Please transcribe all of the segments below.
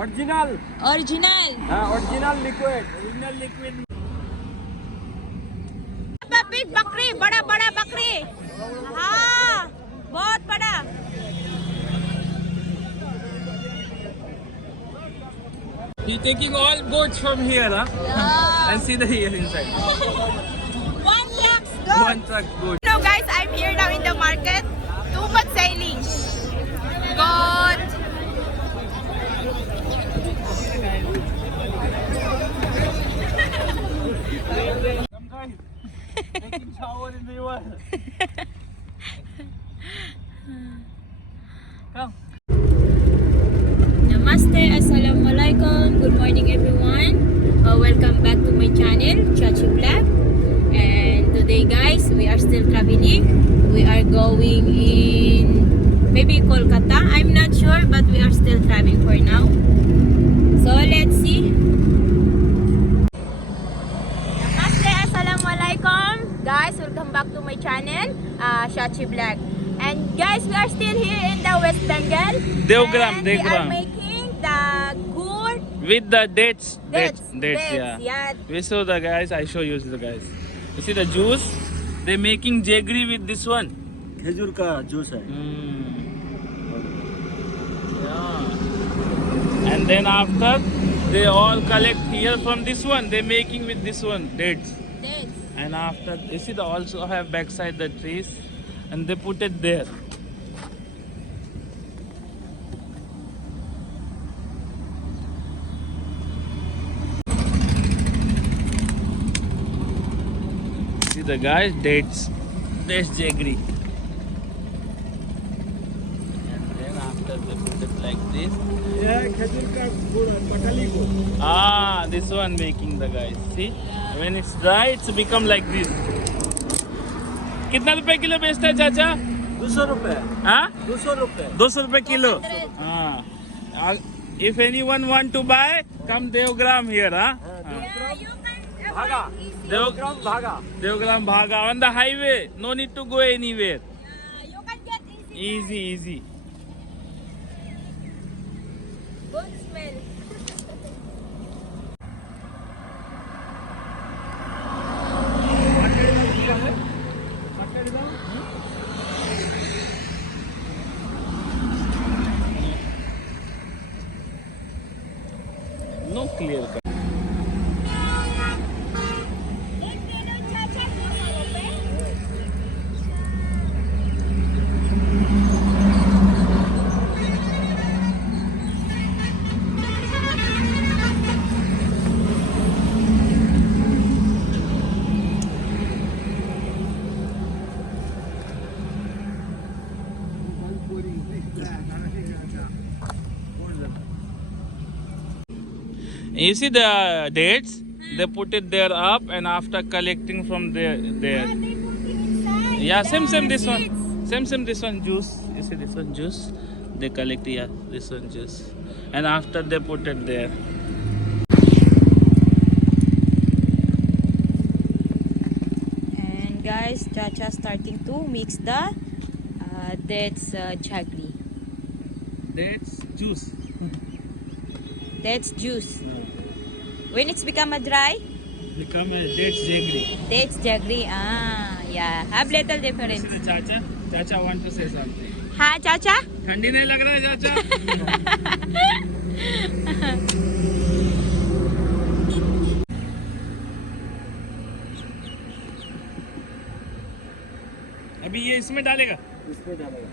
Original original liquid big बकरी, बड़ा बकरी। हाँ, बहुत बड़ा। He taking all goats from here, huh? Yeah. And see the here inside. One truck goat. No guys, I'm here now in the market. Too much sailing. God. Come guys, taking shower in the river. Come. Namaste, Assalamualaikum. Good morning everyone. Welcome back to my channel, Chachi Black. And today guys, we are still traveling. We are going in maybe Kolkata. I'm not sure, but we are still traveling for now. So let's see. Namaste, Assalamualaikum. Guys, welcome back to my channel, Chachi Black. And guys, we are still here in the West Bengal. Deogram. We are making the gur with the dates. Dates, Yeah. We saw the guys. I show you the guys. You see the juice? They making jaggery with this one. खजूर का juice है. Yeah. And then after they all collect here from this one. They making with this one dates. And after you see they also have backside the trees, and they put it there. See the guys, dates jaggery. And then after they put it like this. ये खजूर का गुड़ मटली को. This one making the guys. See, when it's dry, it's become like this. कितना रुपए kilo बेचता है चाचा? 200 रुपए. हाँ? 200 रुपए. 200 रुपए किलो. हाँ. If anyone want to buy, come Deogram here, huh? भागा. Deogram Bhaga on the highway. No need to go anywhere. You can get Easy. Good smell. No clear cut. You see the dates? They put it there up, and after collecting from there. Yeah, same this one. Same this one juice. You see this one juice? They collect this one juice, and after they put it there. And guys, Chacha starting to mix the dates jaggery. Dates juice. Dates juice. When it's become a dry? Become a dates jaggery. Dates jaggery. Yeah. Have little difference. See the Chacha? Chacha want to say something. हाँ चाचा? ठंडी नहीं लग रहा है चाचा? अभी ये इसमें डालेगा? इसमें डालेगा.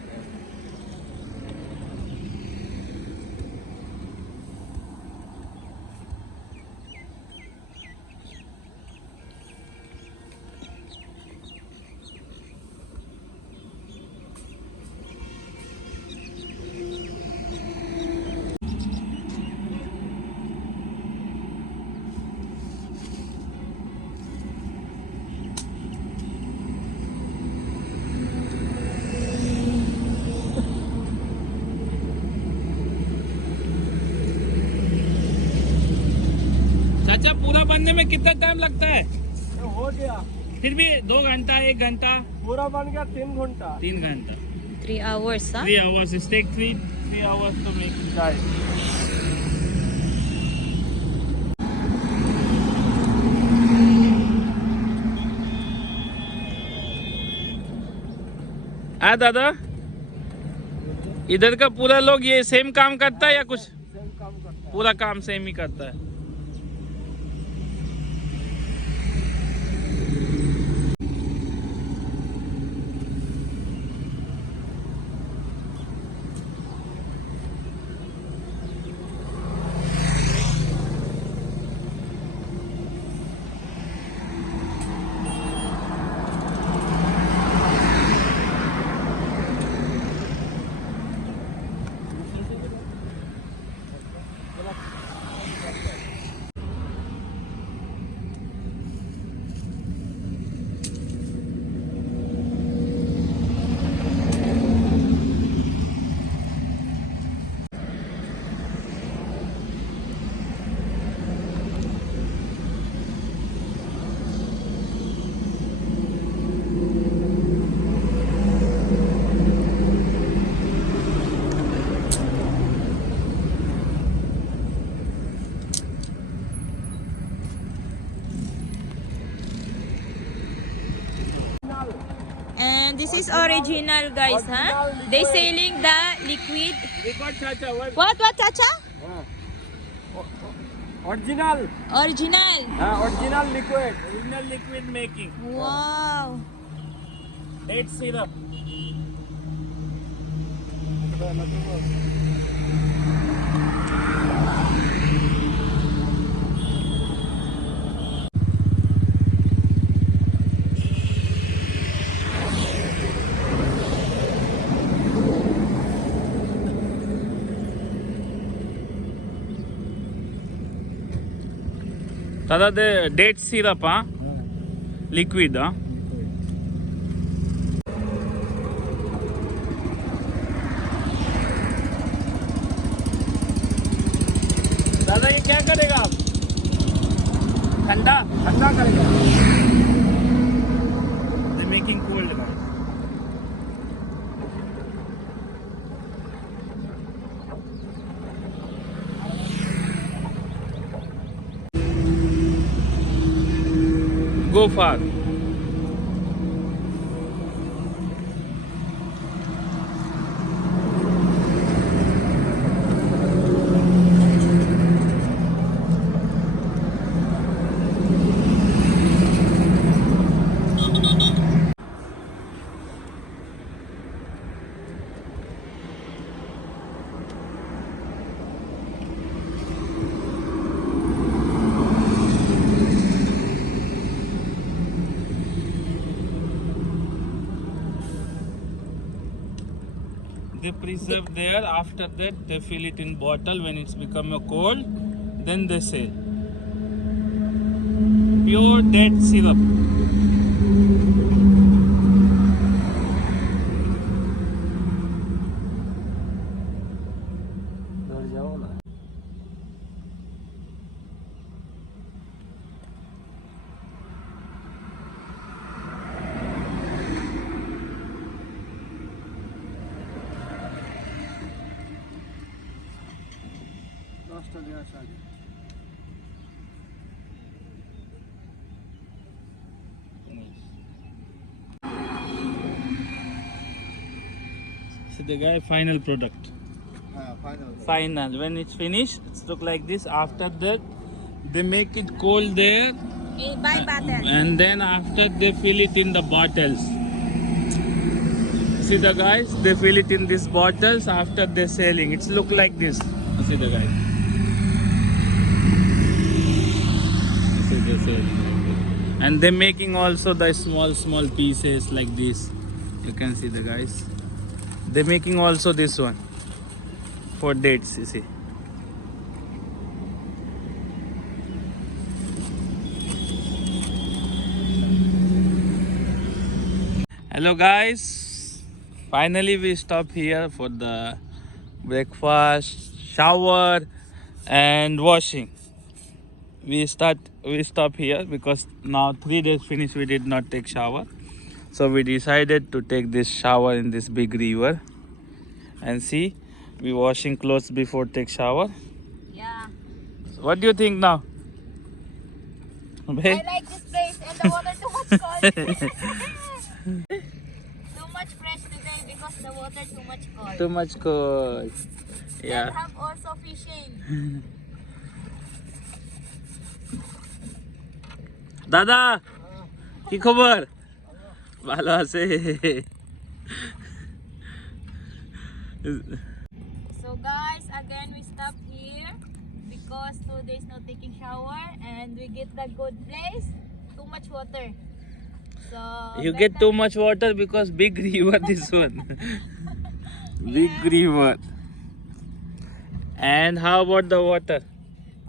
चाचा पूरा बनने में कितना टाइम लगता है? हो गया. फिर भी 2 घंटा 1 घंटा? पूरा बन गया 3 घंटा. 3 घंटा. 3 hours, huh? 3 hours. It takes 3 hours to make it dry. हाँ दादा, इधर का पूरा लोग ये सेम काम करता है या कुछ? सेम काम करता पूरा काम सेम ही करता है। And this is original, guys, huh? They selling the liquid. Record chacha, What, Chacha? Original. Original. Original liquid. Original liquid making. Wow. Date syrup. दादा the date syrup, huh? Liquid, huh? दादा ये क्या करेगा आप? ठंडा ठंडा करेगा। They're making cold, guys. Go far. They preserve there. After that, they fill it in bottle. When it's become a cold, then they sell. Pure date syrup. See the guy, final product. Final. When it's finished, it's look like this. After that, they make it cold there, Buy bottle. and then after they fill it in the bottles. See the guys, they fill it in these bottles. After they're selling, it's look like this. See the guys. See the selling. And they're making also the small pieces like this. You can see the guys. They're making also this one for dates, you see. Hello guys, finally we stop here for the breakfast, shower and washing. We stop here because now 3 days finished, we did not take shower. So we decided to take this shower in this big river. And see, we washing clothes before take shower. Yeah. So what do you think now? I like this place and the water too much cold. Too much much fresh today because the water too much cold. Too much cold. And Yeah. have also fishing. দাদা কি খবর? ভালো আছে। So guys, again we stop here because 2 days not taking shower and we get the good place. Too much water. So You get too much water because big river this one. Big river. And how about the water?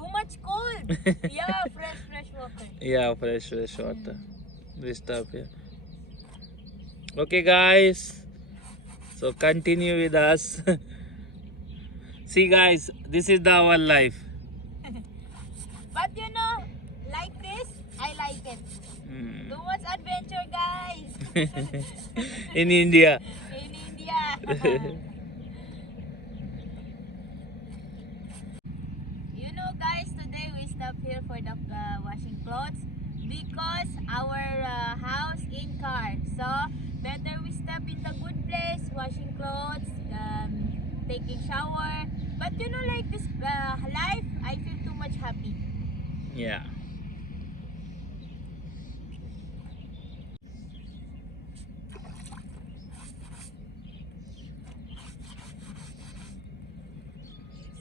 too much cold. Yeah, fresh water. Yeah, fresh water. We stop here. Okay guys, so continue with us. See guys, this is our life. But you know, like this, I like it. Too much adventure, guys. In India. In India. You know, guys, today we stop here for the washing clothes because our house in car. So better we stop in the good place, washing clothes, taking shower. But you know, like this life, I feel too much happy. Yeah.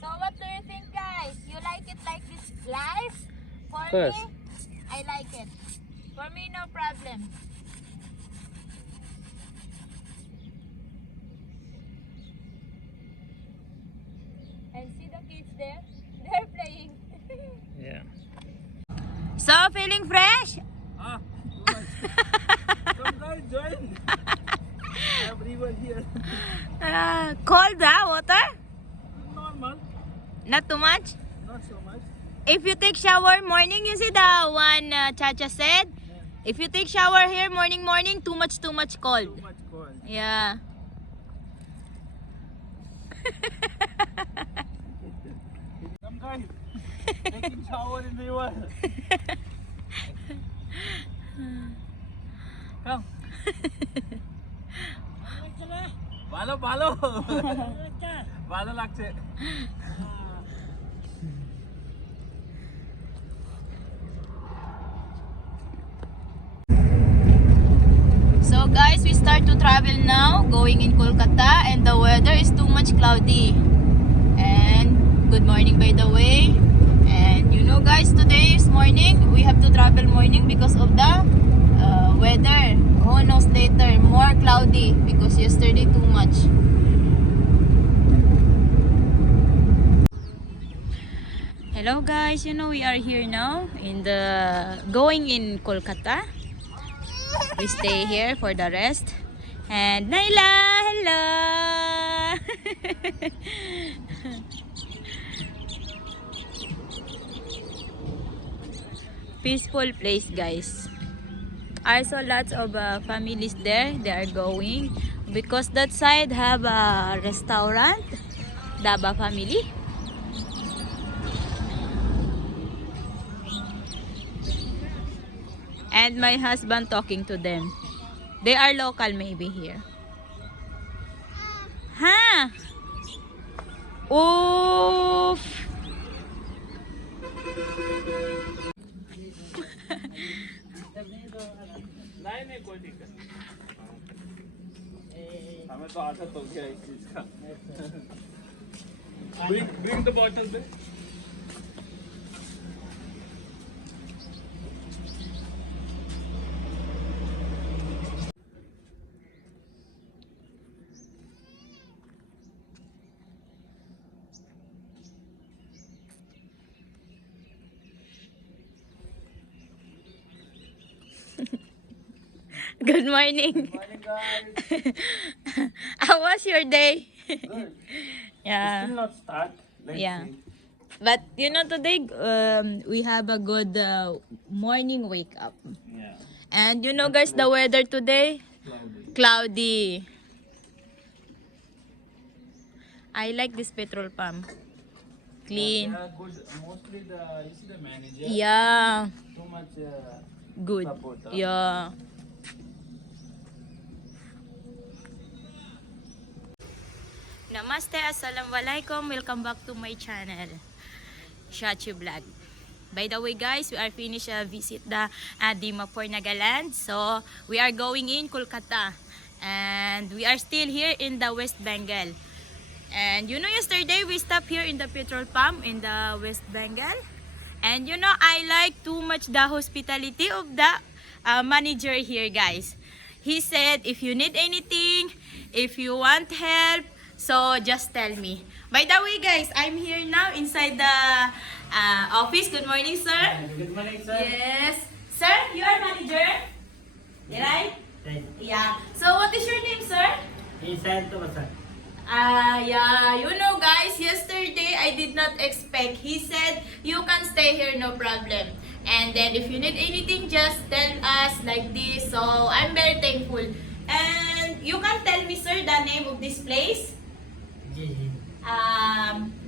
So what do you think, guys? You like it like this life? For Yes. me, I like it. For me, no problem. And see the kids there? They're playing. Yeah. So, feeling fresh? Ah, too much. Come guys, join. Everyone here. Cold, water? Normal. Not too much? Not so much. If you take shower morning, you see the one Chacha said? If you take shower here morning, too much cold. Too much cold. Yeah. Come guys. Taking shower in the river. Come. ভালো ভালো ভালো লাগছে So guys, we start to travel now, going in Kolkata, and the weather is too much cloudy. And good morning, by the way. And you know, guys, today is morning. We have to travel morning because of the weather. Who knows later, more cloudy because yesterday too much. Hello guys, you know we are here now in the going in Kolkata. We stay here for the rest. And Naila, hello. Peaceful place, guys. I saw lots of families there. They are going because that side have a restaurant, Daba family. And my husband talking to them. They are local maybe here. Huh? Oof. नहीं नहीं कोई दिक्कत नहीं हमें तो आदत हो गया इस चीज का bring the bottle there. Good morning. morning guys. How was your day? Good. Yeah. Still not start. Let's Yeah. see. But you know today we have a good morning wake up. Yeah. And you know guys, the weather today cloudy. I like this petrol pump. Clean. They are good. Mostly you see the manager. Yeah. Too much. Good. Support, huh? Yeah. Namaste, assalamualaikum. Welcome back to my channel, Chachi Vlog. By the way guys, we are finished visit the Dimapur, Nagaland. So we are going in Kolkata. And we are still here in the West Bengal. And you know, yesterday we stopped here in the petrol pump in the West Bengal. And you know, I like too much the hospitality of the manager here, guys. He said, if you need anything, if you want help, so just tell me. By the way, guys, I'm here now inside the office. Good morning, sir. Good morning, sir. Yes. Sir, you are manager? Right? Right. Yeah. So, what is your name, sir? Inside to sir. Yeah, you know guys, yesterday I did not expect. He said, you can stay here, no problem. And then if you need anything, just tell us like this. So I'm very thankful. And you can tell me, sir, the name of this place?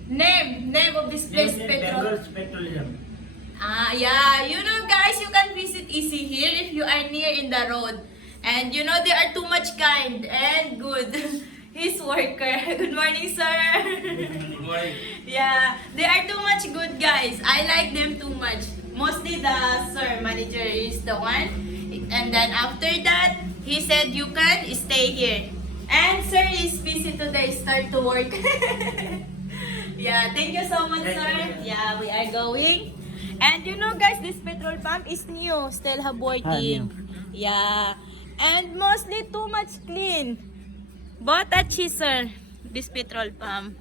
Name of this place, Petrol. Petroleum. Yeah, you know guys, you can visit easy here if you are near in the road. And you know, they are too much kind and good. His worker. Good morning, sir. Good morning. Yeah, they are too much good guys. I like them too much. Mostly the sir manager is the one. And then after that, he said you can stay here. And sir is busy today, start to work. Yeah, thank you so much, sir. Yeah, we are going. And you know guys, this petrol pump is new, still have working. Yeah, and mostly too much clean. But अच्छी sir, this petrol pump.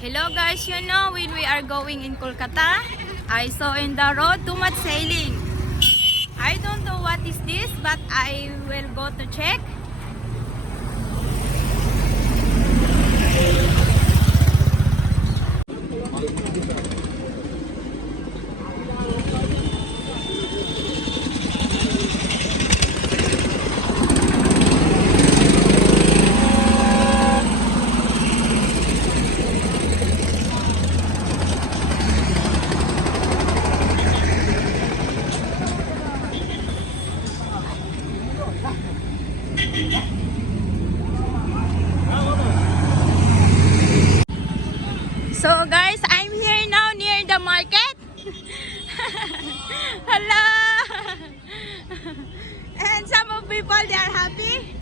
Hello guys, you know when we are going in Kolkata, I saw in the road too much sailing. I don't know what is this, but I will go to check. So guys, I'm here now near the market. Hello. And some of people, they are happy.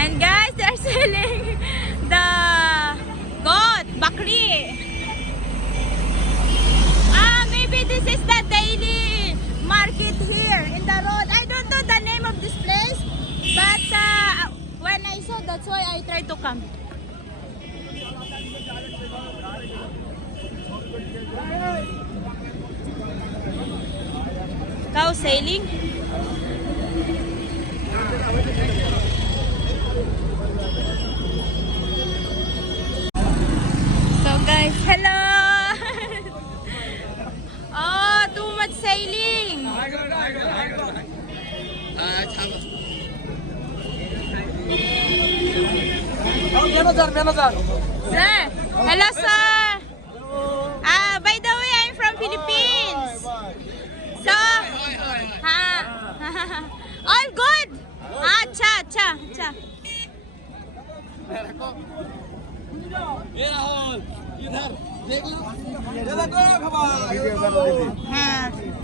And guys, they're selling the goat, bakri. Maybe this is the daily market here in the road. I don't know the name of this place, but when I saw, that's why I tried to come. Cow sailing. So guys, hello. Oh, too much sailing. Sir, hello sir. By the way, I'm from Philippines. So, all good. Acha.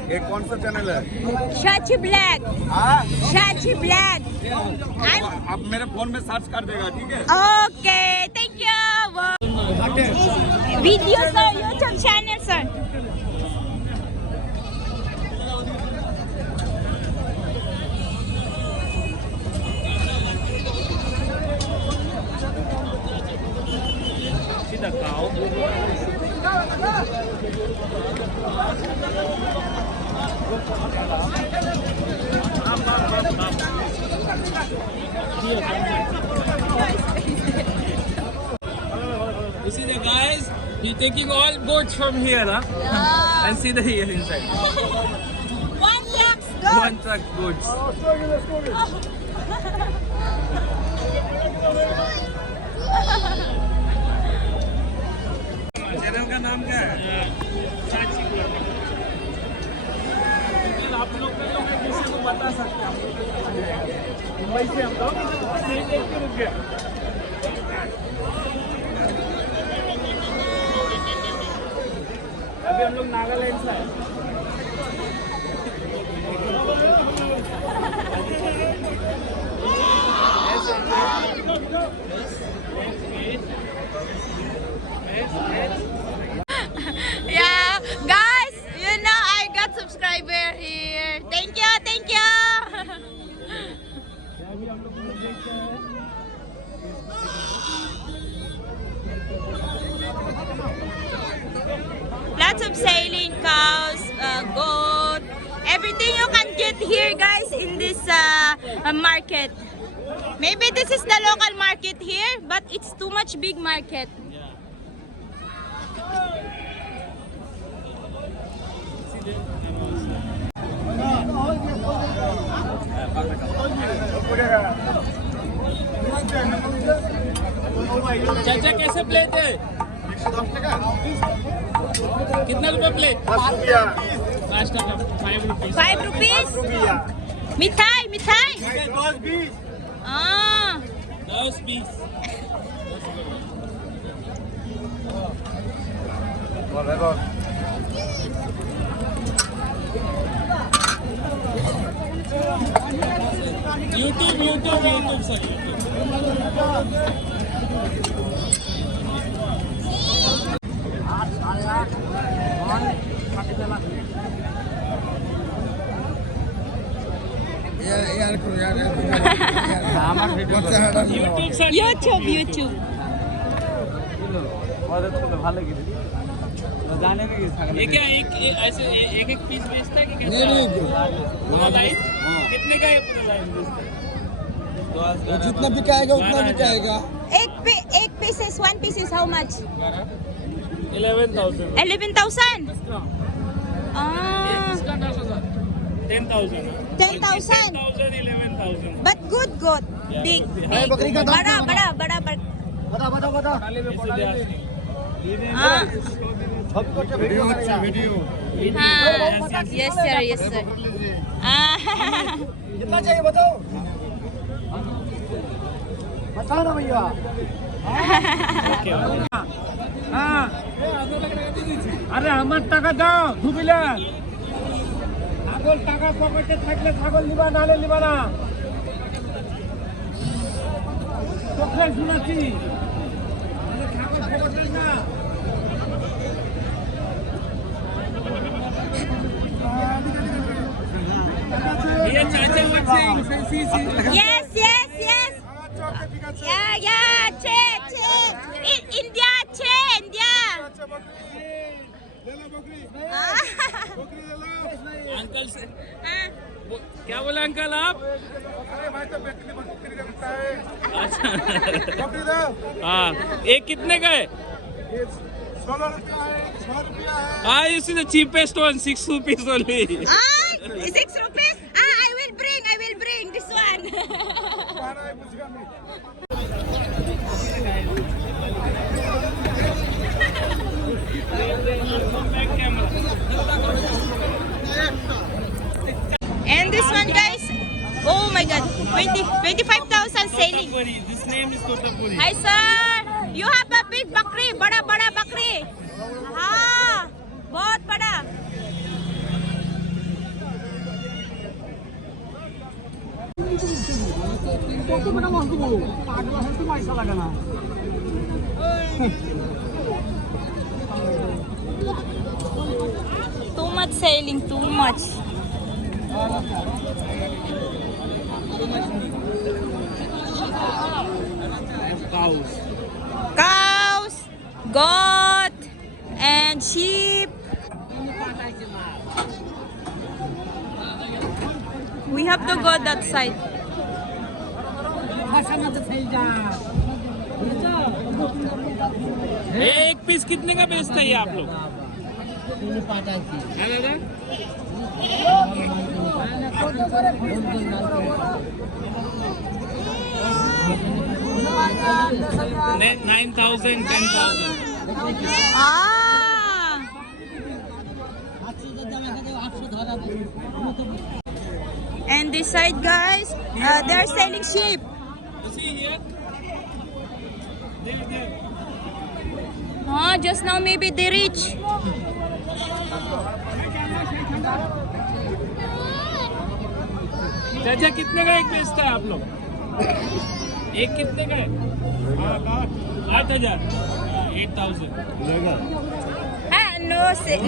ये कौन सा channel है? Chachi Vlog. Chachi Vlog. आप मेरे phone में search कर देगा, ठीक है? Okay, thank you. Video sir, YouTube channel sir. See the cow. You see the guys? He's taking all goats from here, huh? Yeah. And see the here inside. One truck's One truck goods. Channel का नाम क्या है? आप लोग कई लोग एक दूसरे को बता सकते हैं। हम लोग मुंबई से हम लोग एक के रुक गया। अभी हम लोग नागालैंड से आए। Yeah, guys, you know I got subscriber here. Thank you, thank you. अभी हम लोग देखते हैं। Lots of sailing cows, goat, everything you can get here, guys, in this market. Maybe this is the local market here, but it's too much big market. चाचा कैसे plate है? 110 कितना रुपए प्लेट? 5 टका 5 rupees 5 rupees? Mithai, mithai. 10-20 Ah. 10-20 YouTube sir YouTube sir YouTube. ভালো কি जाने में ये क्या ऐसे एक पीस बेचता है कि कैसे? नहीं पूरा लाइन कितने का है? पूरा लाइन बेचता है वो जितना बिकाएगा उतना बिकाएगा। Eight pieces, one piece is how much? 11,000 11,000. Ah, इसका 10,000 10,000 10,000. 10,000 11,000 But good, good. Big, big. बकरी का दाम Bada, bada, bada, bada. बता Ah. Video Ah. Yes, sir. Yes, sir. Ah. कितना चाहिए बताओ बता ना भैया हाँ अरे আমার টাকা দাও দুবিলা ছাগল টাকা পকেটে থাকলে ছাগল নিবা নালে নিবা না চোখে শুনেছি ছাগল পকেটে না ये चाचा watching see Yes, yes, yes. Yeah, yeah. Che, che. India, che, India. Ah. Uncle से Ah. क्या बोले अंकल आप? अच्छा हाँ एक कितने का है? 16 you see the cheapest one 6 rupees only Ah, 6 rupees? Ah, I will bring this one. And this one, guys, oh my god, 25,000 sailing. this name is Totapuri Hi sir, you have a big bakri, bada bakri. हाँ, बहुत बड़ा. Too much sailing, too much. Cows, goat, and sheep. We have to go that side. ये एक piece कितने का बेचते हैं आप लोग? है दादा? 9,000, 10,000. Ah. And this side, guys, they're selling sheep. See here? There. Oh, just now maybe they reach. चाचा कितने का एक बेचता है आप लोग? एक कितने का है? 8,000. 8,000. Ah,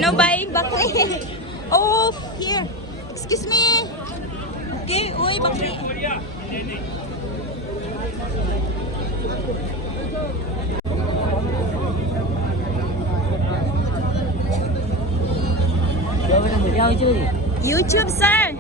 no buying bakri. Oh, here. Excuse me. Okay, oi bakri. YouTube, sir.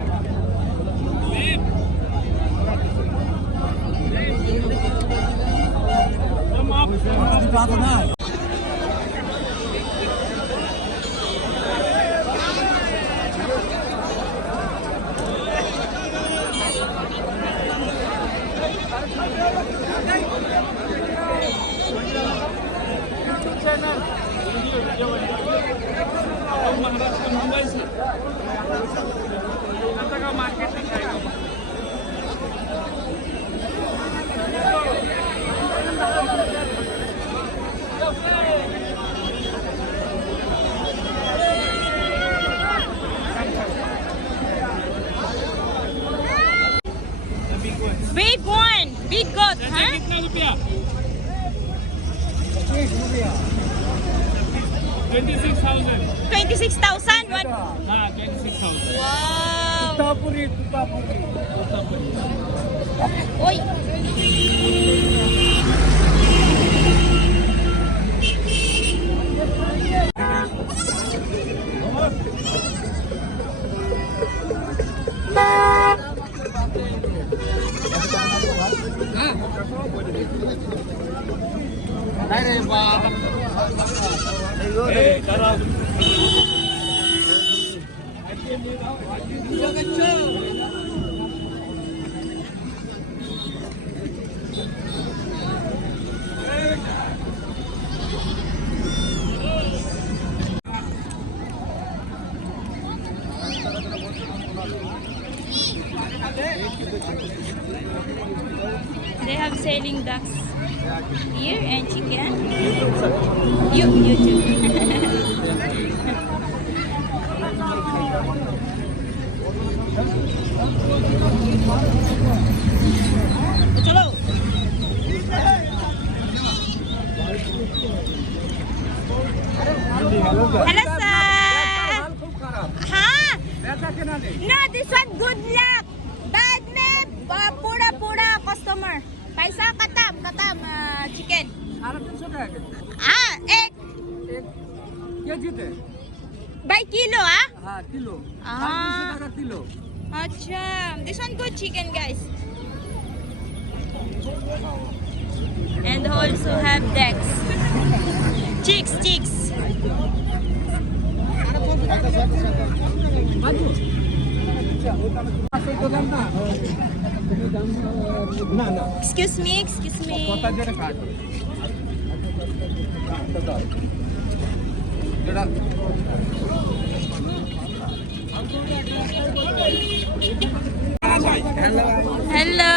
Maharashtra Mumbai से कोलकाता का मार्केट में जाएगा. Big goat, huh? कितना रुपया? 26,000. 26,000. What? हाँ 26,000. Wow. Tutapuri. Oi. They have selling ducks here and chicken. You too. Hello, sir. Huh? No, this one good luck. Bad में पूरा customer. पैसा खत्म chicken. हाँ एक by kilo ah? Kilo. Ah. Kilo. Acha, this one good chicken, guys. And also have ducks. Chicks. Excuse me. Hello.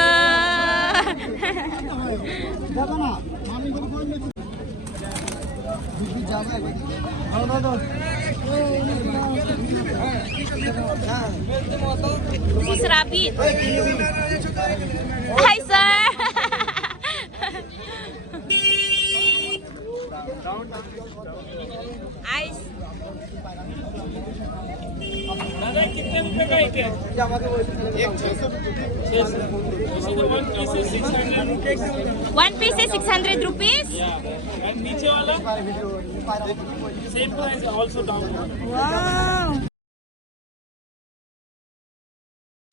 This is rabbit. Hi, sir. Ice. दादा कितने रुपए का एक है? 600. One piece is 600 rupees. Yeah. And नीचे वाला? Same price, also down. Wow.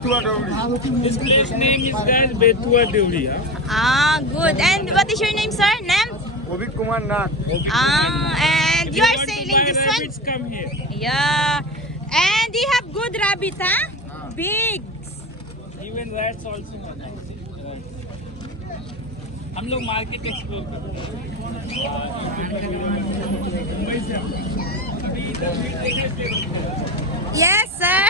This place name is guys Betua Deuri. Ah, good. And what is your name, sir? Name? Obit Kumar Nath. And you are selling this one? Rabbits, come here. Yeah. And you have good rabbit, huh? Big. Even rats also have. हम लोग market explore करते हैं मुंबई से अभी इधर भीड़ देखा इसलिए Yes, sir.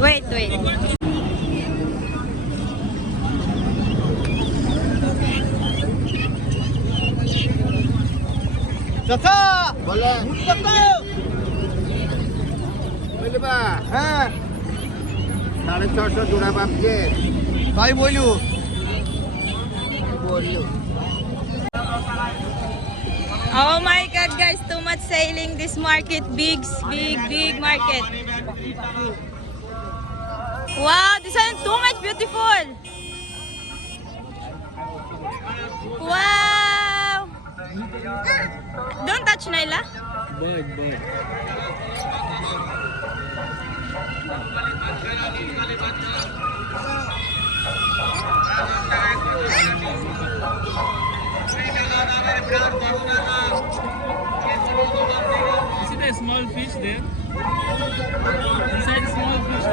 Wait. চাচা বলে বুঝলি বা হ্যাঁ 650 জোড়া ভাবছে ভাই বলু Oh my God, guys! Too much sailing this market. Big market. Wow, this one too much beautiful. Wow! Don't touch, Naila. bird. You see the small fish there? Inside small fish.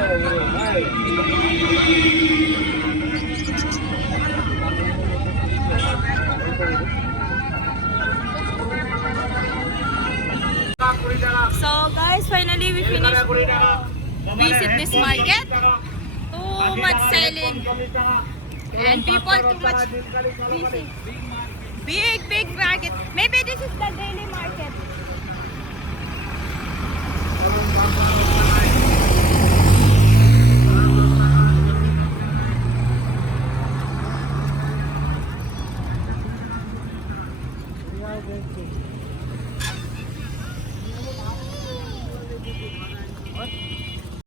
So guys, finally we finished visit this market. Too much selling and people too much busy. Big market. Maybe this is the daily market.